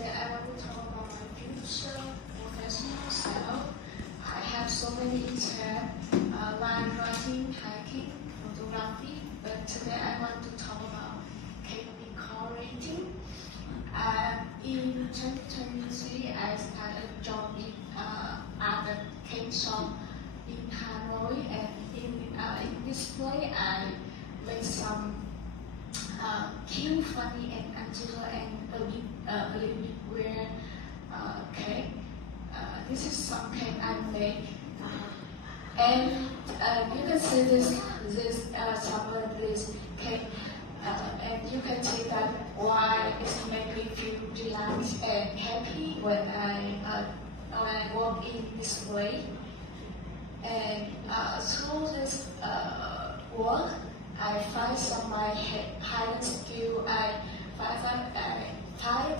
today I want to talk about my future professional self. I have so many interests, like writing, hiking, photography, but today I want to talk about chemical rating. In 2023, I started a job at the cake shop in Hanoi, and in this place I make some cute, funny, and unusual and a little bit weird cake. This is some cake I make, and you can see this chocolate this cake, and you can see that why it makes me feel relaxed and happy when I work in this way. And through this work, I find some of my hidden skill. I find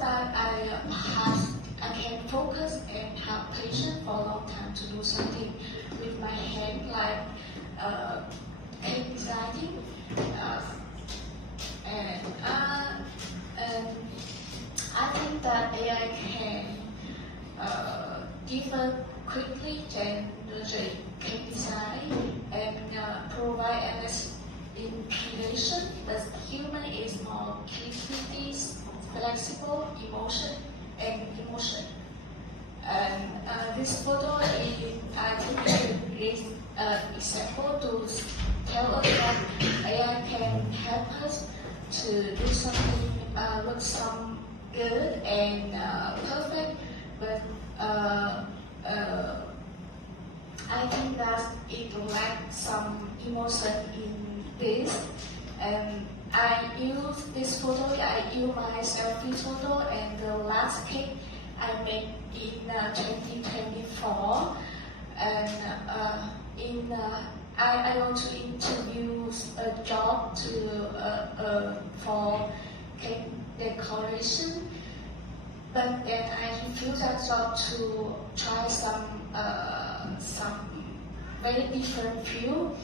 that I can focus and have patience for a long time to do something with my hand, like cake designing, and I think that AI can differ quickly than the cake design and provide an inspiration, but human is more creativity, flexible, emotion. And this photo I think is example to tell us that AI can help us to do something look some good and perfect, but I think that it lacks some emotion in this, and I use this photo. I use my selfie photo and the last cake I made in 2024, and I want to interview a job for cake decoration, but then I refused that job to try some very different field.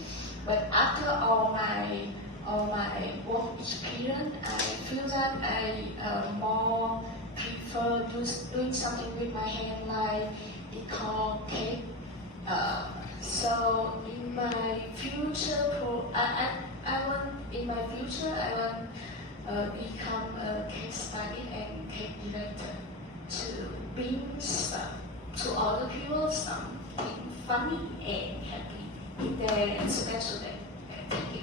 But after all my work experience, I feel that I more prefer doing something with my hand, like it called cake. So in my future, I want become a cake stylist and cake director to bring to other people something funny and happy in their special day. Thank you.